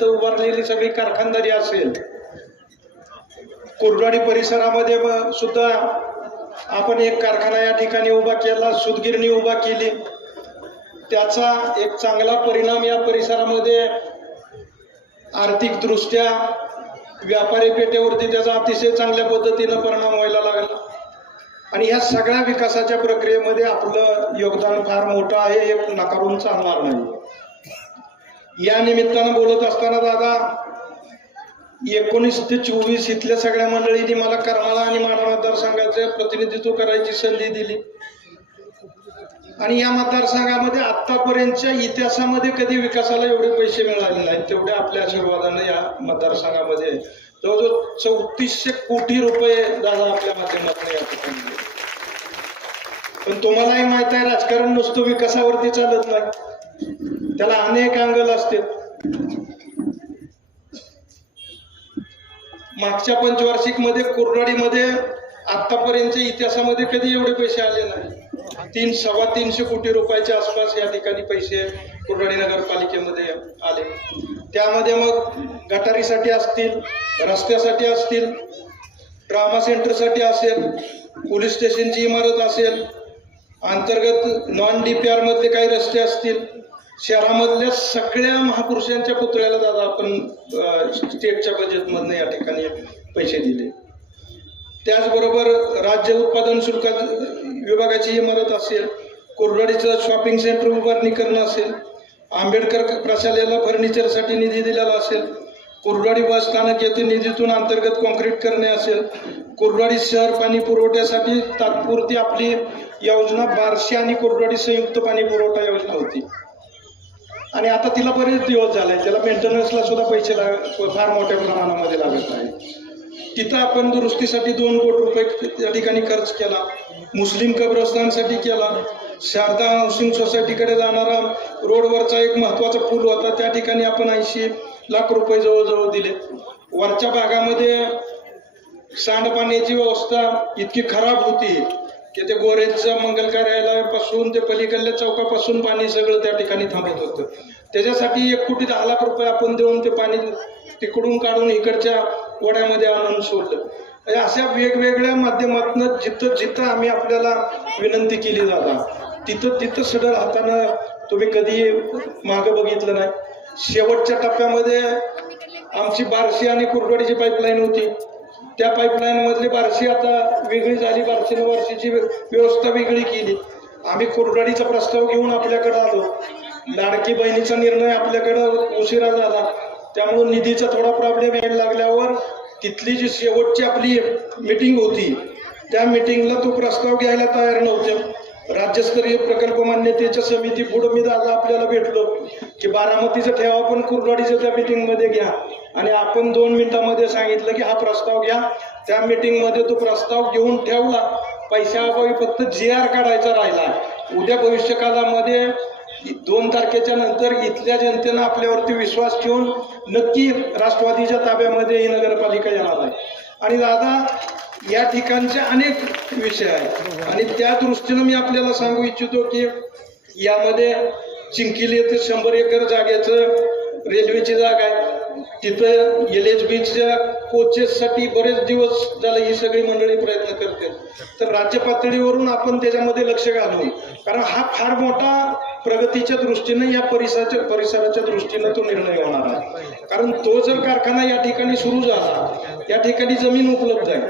इथं उभारलेली सगळी कारखानदारी असेल. कुर्डवाडी परिसरामध्ये सुद्धा आपण एक कारखाना या ठिकाणी उभा केला सुदगिरणी उभा केली. त्याचा एक चांगला परिणाम या परिसरामध्ये आर्थिकदृष्ट्या व्यापारी पेठेवरती त्याचा अतिशय चांगल्या पद्धतीनं परिणाम व्हायला लागला. आणि ह्या सगळ्या विकासाच्या प्रक्रियेमध्ये आपलं योगदान फार मोठं आहे हे नकारून चालणार नाही. या निमित्तानं बोलत असताना दादा एकोणीस ते चोवीस इथल्या सगळ्या मंडळींनी मला करमाळा आणि माडा मतदारसंघाचे प्रतिनिधित्व करायची संधी दिली. आणि या मतदारसंघामध्ये आतापर्यंतच्या इतिहासामध्ये कधी विकासाला एवढे पैसे मिळाले नाहीत तेवढे आपल्या आशीर्वादाने या मतदारसंघामध्ये जवळजवळ चौतीसशे कोटी रुपये दादा आपल्या माध्यमातून या ठिकाणी पण तुम्हालाही माहीत आहे राजकारण नुसतं विकासावरती चालत नाही. त्याला अनेक अँगल असतील. मागच्या पंचवार्षिकमध्ये कुर्राडीमध्ये आतापर्यंतच्या इतिहासामध्ये कधी एवढे पैसे आले नाही. तीन सव्वा तीनशे कोटी रुपयाच्या आसपास या ठिकाणी पैसे कुर्राडी नगरपालिकेमध्ये आले. त्यामध्ये मग गटारीसाठी असतील रस्त्यासाठी असतील ड्रामा सेंटरसाठी असेल पोलीस स्टेशनची इमारत असेल अंतर्गत नॉन डी पी आर मधले काही रस्ते असतील शहरामधल्या सगळ्या महापुरुषांच्या पुतळ्याला दादा आपण स्टेटच्या बजेटमधनं या ठिकाणी पैसे दिले. त्याचबरोबर राज्य उत्पादन शुल्क विभागाची इमारत असेल कोरडाडीचं शॉपिंग सेंटर उभारणी करणं असेल आंबेडकर प्रशालेला फर्निचरसाठी निधी दिलेला असेल कुर्डवाडी बस स्थानक येथे निधीतून अंतर्गत कॉन्क्रीट करणे असेल कुर्डवाडी शहर पाणी पुरवठ्यासाठी तात्पुरती आपली योजना बार्शी आणि कुर्डवाडी संयुक्त पाणी पुरवठा योजना होती. आणि आता तिला बरेच दिवस झाले त्याला मेंटेनन्सला सुद्धा पैसे लाग फार मोठ्या प्रमाणामध्ये लागत आहे. तिथं आपण दुरुस्तीसाठी दोन कोटी रुपये त्या ठिकाणी खर्च केला मुस्लिम कब्रस्तानसाठी केला शारदा हाऊसिंग सोसायटीकडे जाणारा रोडवरचा एक महत्त्वाचा पूल होता त्या ठिकाणी आपण ऐंशी लाख रुपये जवळजवळ दिले. वरच्या भागामध्ये सांडपाण्याची व्यवस्था इतकी खराब होती की ते गोरेजचं मंगल कार्यालयापासून ते पलीकडल्या चौकापासून पाणी सगळं त्या ठिकाणी थांबत होतं. त्याच्यासाठी एक कोटी दहा लाख रुपये आपण देऊन ते पाणी तिकडून काढून इकडच्या वड्यामध्ये आणून सोडलं. अशा वेगवेगळ्या माध्यमातून जिथं जिथं आम्ही आपल्याला विनंती केली जाता तिथं तिथं सडळ हातानं तुम्ही कधी मागं बघितलं नाही. शेवटच्या टप्प्यामध्ये आमची बारशी आणि कुरवाडीची पाईपलाईन होती. त्या पाईपलाईन मधली बारशी आता वेगळी झाली बारशीनं बारशीची व्यवस्था वेगळी केली. आम्ही कोरडाडीचा प्रस्ताव घेऊन आपल्याकडे आलो. लाडकी बहिणीचा निर्णय आपल्याकडं उशिरा झाला. त्यामुळे निधीचा थोडा प्रॉब्लेम यायला लागल्यावर तिथली जी शेवटची आपली मिटिंग होती त्या मिटिंगला तो प्रस्ताव घ्यायला तयार नव्हते. राज्यस्तरीय प्रकल्प मान्यतेच्या समिती पुढं मी दादा आपल्याला भेटलो की बारामतीचं ठेवा पण कुर्डवाडीचं त्या मिटिंगमध्ये घ्या. आणि आपण दोन मिनिटांमध्ये सांगितलं की हा प्रस्ताव घ्या. त्या मीटिंगमध्ये तो प्रस्ताव घेऊन ठेवला. पैशाअभावी फक्त जी आर काढायचा राहिला. उद्या भविष्यकालामध्ये दोन तारखेच्या नंतर इथल्या जनतेनं आपल्यावरती विश्वास ठेवून नक्की राष्ट्रवादीच्या ताब्यामध्ये ही नगरपालिका येणार आहे. आणि दादा या ठिकाणचे अनेक विषय आहेत. आणि त्या दृष्टीनं मी आपल्याला सांगू इच्छितो की यामध्ये चिंकिली येथे शंभर एकर जागेचं रेल्वेची जागा आहे. तिथं एल एच बीच्या कोचेससाठी बरेच दिवस झाले ही सगळी मंडळी प्रयत्न करते. तर राज्य पातळीवरून आपण त्याच्यामध्ये लक्ष घालू कारण हा फार मोठा प्रगतीच्या दृष्टीने या परिसराच्या परिसराच्या दृष्टीने तो निर्णय होणार आहे. कारण तो जर कारखाना या ठिकाणी सुरू झाला या ठिकाणी जमीन उपलब्ध आहे.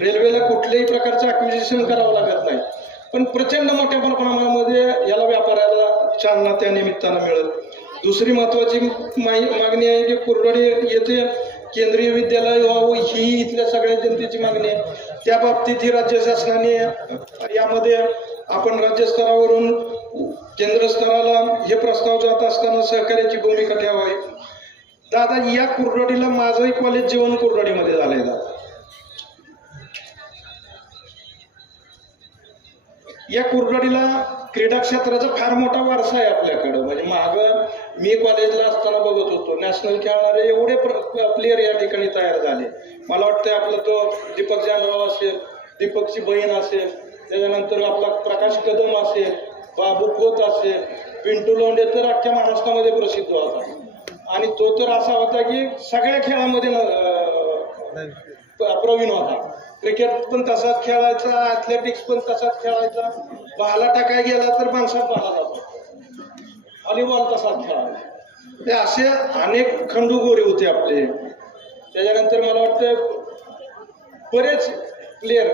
रेल्वेला कुठल्याही प्रकारचं अक्विजिशन करावं लागत नाही. पण प्रचंड मोठ्या प्रमाणामध्ये याला व्यापाऱ्याला चालना त्या निमित्तानं मिळत दुसरी महत्वाची मागणी आहे की कुरडोडी येथे केंद्रीय विद्यालय व्हावं ही इथल्या सगळ्या जनतेची मागणी आहे. त्या बाबतीत ही राज्य शासनाने यामध्ये आपण राज्यस्तरावरून केंद्रस्तराला केंद्र स्तराला हे प्रस्ताव जात असताना सहकार्याची भूमिका ठेवावी. दादा या कुरडोडीला माझंही कॉलेज जीवन कुरडोडीमध्ये झालंय दादा. या कुरडोडीला क्रीडा क्षेत्राचा फार मोठा वारसा आहे आपल्याकडं. म्हणजे मागं मी कॉलेजला असताना बघत होतो. नॅशनल खेळणारे एवढे प्लेयर या ठिकाणी तयार झाले. मला वाटतं आपला तो दीपक जानराव असेल दीपकची बहीण असेल त्याच्यानंतर आपला प्रकाश कदम असेल बाबू खोत असेल पिंटू लोंडे तर अख्ख्या महाराष्ट्रामध्ये प्रसिद्ध होता. आणि तो तर असा होता की सगळ्या खेळामध्ये प्रवीण होता. क्रिकेट पण तसाच खेळायचा ॲथलेटिक्स पण तसाच खेळायचा. बहाला टाकाय गेला तर माणसात बहाला जातो. व्हॉलीबॉल तसाच खेळावा ते असे अनेक खंडू गोरे होते आपले. त्याच्यानंतर मला वाटतं बरेच प्लेयर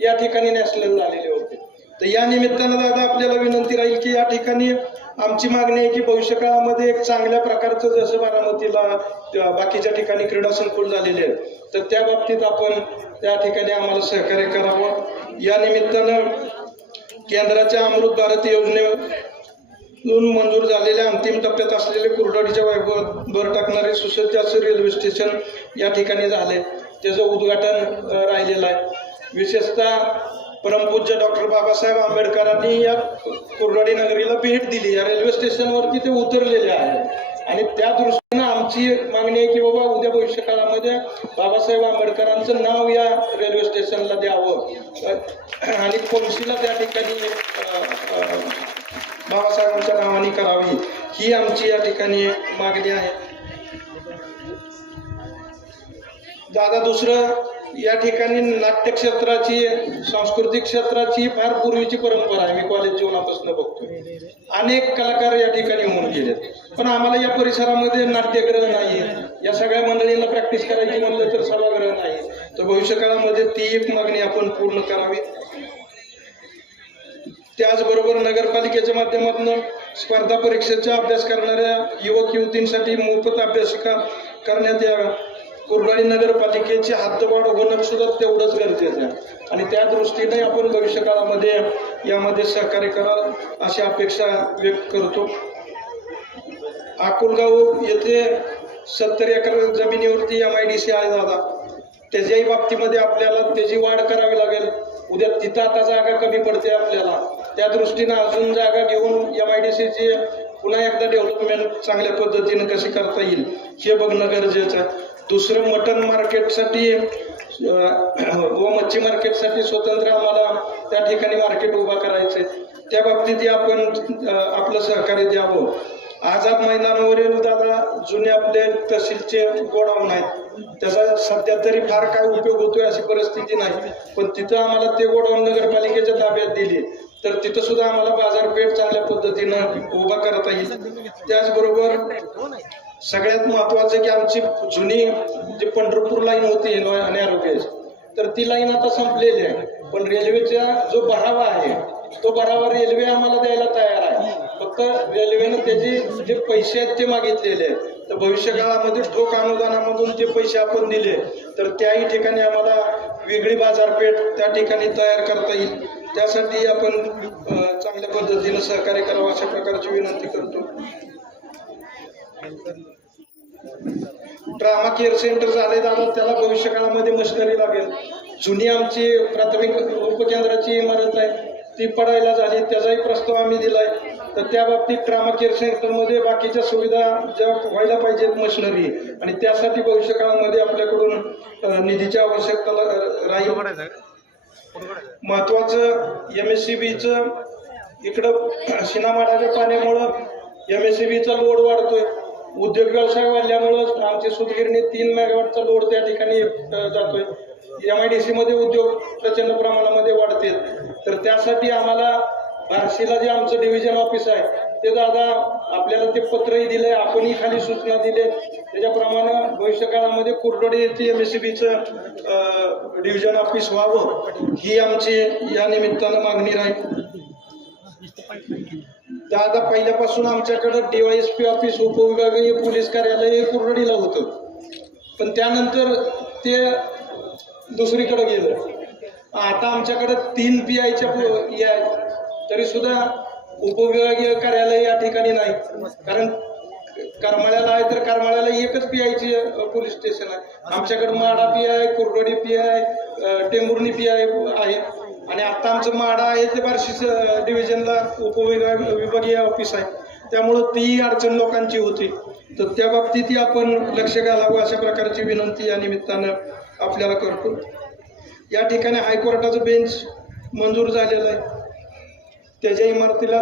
या ठिकाणी नॅशनल झालेले होते. तर या निमित्तानं दादा आपल्याला विनंती राहील की या ठिकाणी आमची मागणी आहे की भविष्यकाळामध्ये एक चांगल्या प्रकारचं जसं बारामतीला बाकीच्या ठिकाणी क्रीडा संकुल झालेले आहेत तर त्या बाबतीत आपण त्या ठिकाणी आम्हाला सहकार्य करावं. या निमित्तानं केंद्राच्या अमृत भारत दोन मंजूर झालेल्या अंतिम टप्प्यात असलेले कुर्डाडीच्या वैभवात भर टाकणारे सुसज्ज असे रेल्वे स्टेशन या ठिकाणी झाले. त्याचं उद्घाटन राहिलेलं आहे. विशेषतः परमपूज्य डॉक्टर बाबासाहेब आंबेडकरांनी या कुर्डाडी नगरीला भेट दिली. या रेल्वे स्टेशनवरती ते उतरलेले आहे. आणि त्या दृष्टीनं आमची मागणी आहे की बाबा उद्या भविष्य काळामध्ये बाबासाहेब आंबेडकरांचं नाव या रेल्वे स्टेशनला द्यावं. आणि कोळशीला त्या ठिकाणी बाबासाहेबांच्या नावाने करावी ही आमची या ठिकाणी मागणी आहे. दादा दुसरं या ठिकाणी नाट्य क्षेत्राची सांस्कृतिक क्षेत्राची फार पूर्वीची परंपरा आहे. मी कॉलेज जीवनापासून बघतोय. अनेक कलाकार या ठिकाणी होऊन गेलेत. पण आम्हाला या परिसरामध्ये नाट्यग्रह नाही या सगळ्या मंडळींना प्रॅक्टिस करायची म्हणलं तर सभागृह नाही. तर भविष्यकाळामध्ये ती एक मागणी आपण पूर्ण करावी. त्याचबरोबर नगरपालिकेच्या माध्यमातून स्पर्धा परीक्षेचा अभ्यास करणाऱ्या युवक युवतींसाठी मोफत अभ्यासिका करण्यात याव्या कुर्डाणी नगरपालिकेची हातवाढ होणं सुद्धा तेवढंच गरजेचं आहे. आणि त्या दृष्टीने आपण भविष्य काळामध्ये यामध्ये सहकार्य कराल अशी अपेक्षा व्यक्त करतो. अकोलगाव येथे सत्तर एकर जमिनीवरती एम आय डी सी आहे दादा. त्याच्याही बाबतीमध्ये आपल्याला त्याची वाढ करावी लागेल. उद्या तिथं आता जागा कमी पडते आपल्याला. त्या दृष्टीनं अजून जागा घेऊन एम आय डी सीची पुन्हा एकदा डेव्हलपमेंट चांगल्या पद्धतीनं कशी करता येईल हे बघणं गरजेचं आहे. दुसरं मटन मार्केटसाठी व मच्छी मार्केटसाठी स्वतंत्र आम्हाला त्या ठिकाणी मार्केट उभा करायचं आहे त्या बाबतीतही आपण आपलं सहकार्य द्यावं. आझाद मैदानावरील दादा जुने आपले तहसीलचे गोडाऊन आहेत. त्याचा सध्या तरी फार काय उपयोग होतोय अशी परिस्थिती नाही. पण तिथं आम्हाला ते गोडाऊन नगरपालिकेच्या ताब्यात दिली. तर तिथं सुद्धा आम्हाला बाजारपेठ चांगल्या पद्धतीनं उभा करता येईल. त्याचबरोबर सगळ्यात महत्वाचं की आमची जुनी जी पंढरपूर लाईन होती नॅरोगेज तर ती लाईन आता संपलेली आहे. पण रेल्वेचा जो बरावा आहे तो बरावा रेल्वे आम्हाला द्यायला तयार आहे. फक्त रेल्वेनं त्याचे जे पैसे आहेत ते मागितलेले आहेत. तर भविष्य काळामध्ये ठोक अनुदानामधून जे पैसे आपण दिले तर त्याही ठिकाणी आम्हाला वेगळी बाजारपेठ त्या ठिकाणी तयार करता येईल. त्यासाठी आपण चांगल्या पद्धतीनं सहकार्य करावं अशा प्रकारची विनंती करतो. ड्रामा केअर सेंटर झाले दादा त्याला भविष्य काळामध्ये मशिनरी लागेल. जुनी आमची प्राथमिक उपकेंद्राची इमारत आहे ती पडायला झाली त्याचाही प्रस्ताव आम्ही दिलाय. तर त्या बाबतीत ट्रामा केअर सेंटरमध्ये बाकीच्या सुविधा ज्या व्हायला पाहिजेत मशिनरी आणि त्यासाठी भविष्य काळामध्ये आपल्याकडून निधीची आवश्यकता राहील. महत्वाचं एम एस सी बीचं इकडं शिनामाडाच्या पाण्यामुळं एम एस सी बीचा लोड वाढतोय. उद्योग व्यवसाय वाढल्यामुळं आमची सुतगिरणी तीन मेगावॅटचा लोड त्या ठिकाणी जातोय. एम आय डी सीमध्ये उद्योग प्रचंड प्रमाणामध्ये वाढतील तर त्यासाठी आम्हाला बार्शीला जे आमचं डिव्हिजन ऑफिस आहे ते दादा आपल्याला ते पत्रही दिले आपणही खाली सूचना दिले त्याच्याप्रमाणे भविष्य काळामध्ये कुर्डोडी येथे एम एस सी बीचं डिव्हिजन ऑफिस व्हावं ही आमची या निमित्तानं मागणी राहील. दादा पहिल्यापासून आमच्याकडं डीवायएसपी ऑफिस उपविभागीय पोलीस कार्यालय हे कुर्डीला होतं. पण त्यानंतर ते दुसरीकडे गेलं. आता आमच्याकडे तीन पी आयच्या तरी सुद्धा उपविभागीय कार्यालय या ठिकाणी नाही. कारण करमाळ्याला आहे तर करमाळ्याला एकच पी आयची पोलीस स्टेशन आहे. आमच्याकडे Madha P I Kurduwadi P I Tembhurni P I आहे. आणि आता आमचं माडा आहे ते बार्शी डिव्हिजनला उपविभाग विभागीय ऑफिस आहे. त्यामुळं तीही अडचण लोकांची होती. तर त्या बाबतीतही आपण लक्ष घालावं अशा प्रकारची विनंती या निमित्तानं आपल्याला करतो. या ठिकाणी हायकोर्टाचं बेंच मंजूर झालेलं आहे. त्याच्या इमारतीला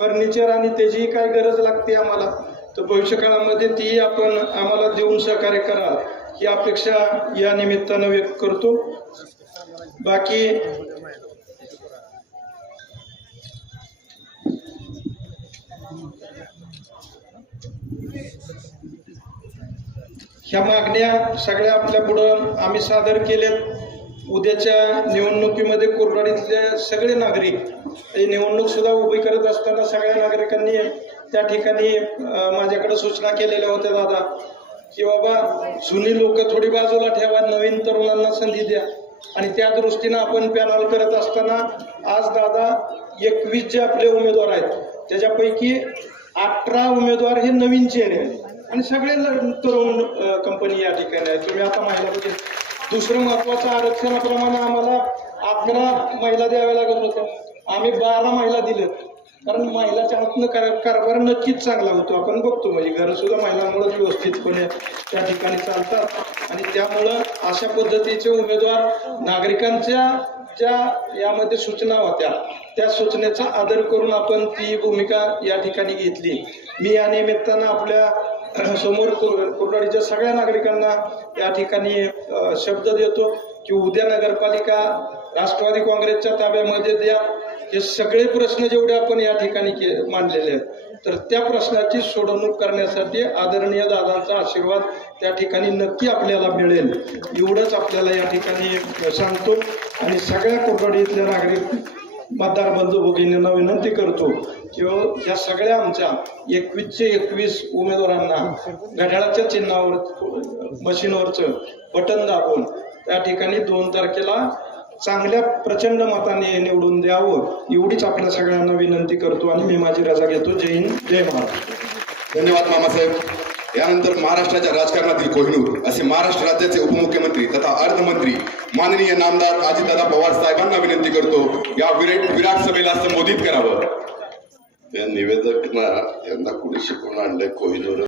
फर्निचर आणि त्याचीही काय गरज लागते आम्हाला. तर भविष्य काळामध्ये ती आपण आम्हाला देऊन सहकार्य करा ही अपेक्षा या निमित्तानं व्यक्त करतो. बाकी ह्या मागण्या सगळ्या आपल्या पुढं आम्ही सादर केल्यात. उद्याच्या निवडणुकीमध्ये कोरवाडीतले सगळे नागरिक ही निवडणूक सुद्धा उभी करत असताना सगळ्या नागरिकांनी त्या ठिकाणी माझ्याकडे सूचना केलेल्या होत्या दादा की बाबा जुनी लोक थोडी बाजूला ठेवा नवीन तरुणांना संधी द्या. आणि त्या दृष्टीनं आपण पॅनल करत असताना आज दादा एकवीस जे आपले उमेदवार आहेत त्याच्यापैकी अठरा उमेदवार हे नवीन चेहरे आहेत. आणि सगळे तरुण कंपनी या ठिकाणी आहेत. तुम्ही आता महिला दुसरं महत्वाचं आरक्षणाप्रमाणे आम्हाला अकरा महिला द्याव्या लागत होत्या. आम्ही बारा महिला दिलं कारण महिलाच्या हातनं कारभार नक्कीच चांगला होतो. आपण बघतो म्हणजे घरं सुद्धा महिलांमुळेच व्यवस्थितपणे त्या ठिकाणी चालतात. आणि त्यामुळं अशा पद्धतीचे उमेदवार नागरिकांच्या ज्या यामध्ये सूचना होत्या त्या सूचनेचा आदर करून आपण ती भूमिका या ठिकाणी घेतली. मी या निमित्तानं आपल्यासमोर कुर्डाडीच्या सगळ्या नागरिकांना या ठिकाणी शब्द देतो की उद्या नगरपालिका राष्ट्रवादी काँग्रेसच्या ताब्यामध्ये द्या. हे सगळे प्रश्न जेवढे आपण या ठिकाणी के मांडलेले आहेत तर त्या प्रश्नाची सोडवणूक करण्यासाठी आदरणीय दादांचा आशीर्वाद त्या ठिकाणी नक्की आपल्याला मिळेल. एवढंच आपल्याला या ठिकाणी सांगतो आणि सगळ्या कोटवाडीतल्या नागरिक मतदार बंधू भगिनींना विनंती करतो किंवा हो, या सगळ्या आमच्या एकवीसचे एकवीस उमेदवारांना घड्याळाच्या चिन्हावर मशीनवरचं बटन दाबून त्या ठिकाणी दोन तारखेला चांगल्या प्रचंड मताने निवडून द्यावं एवढीच आपल्या सगळ्यांना विनंती करतो आणि मी माझी रजा घेतो. जय हिंद जय महाराष्ट्र. धन्यवाद मामासाहेब. यानंतर महाराष्ट्राच्या राजकारणातील कोहिनूर असे महाराष्ट्र राज्याचे उपमुख्यमंत्री तथा अर्थमंत्री माननीय नामदार अजितदादा पवार साहेबांना विनंती करतो या विराट विराट सभेला संबोधित करावं. या निवेदकना यांना कुणी शिकवून आणलंय कोहिनूर?